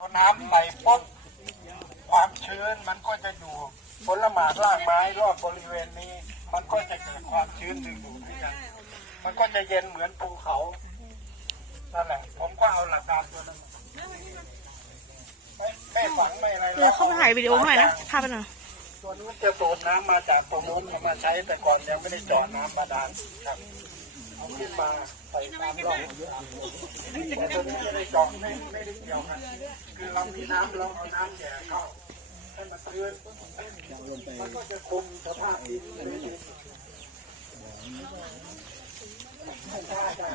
พอน้ำไหลปุ๊บความชื้นมันก็จะอยู่ผลหมากรากไม้รอบบริเวณนี้ มันก็จะเกิดความชื้นดึงดูดด้วยกัน มันก็จะเย็นเหมือนภูเขานั่นแหละผมก็เอาหลักการตัวนั้นมาไม่ไม่ฝังไม่อะไรหรเดี๋ยวอกเข้ามาถ่ายวิดีโอให้หน่อยนะพาไปหน่อยตัวนู้นจะสูบน้ำมาจากตรงนู้นเอามาใช้แต่ก่อนยังไม่ได้เจาะน้ำบาดาลครับ เอาขึ้นมาใส่ตามร่องแต่ตัวนี้ไม่ได้เจาะไม่ไม่ได้เกี่ยวกันคือเรามีน้ำเราเอาน้ำแย่เข้าให้มันชื้นมันก็จะคุมสภาพดินได้ดีได้ได้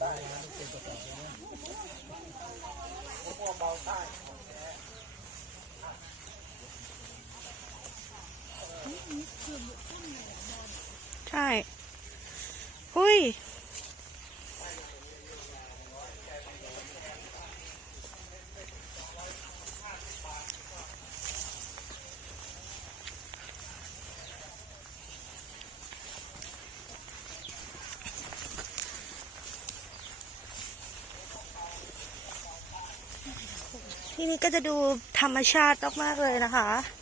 ได้ผมว่าเบาใต้ใช่ หุ้ยที่นี่ก็จะดูธรรมชาติมาก ๆ เลยนะคะ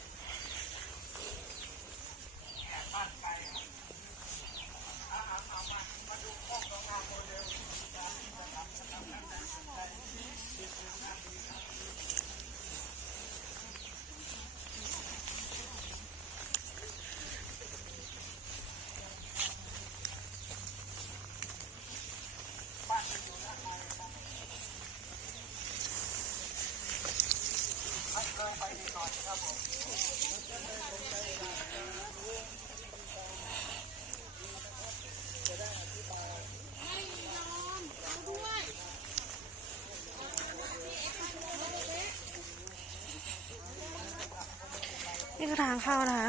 นี่คือทางเข้านะคะ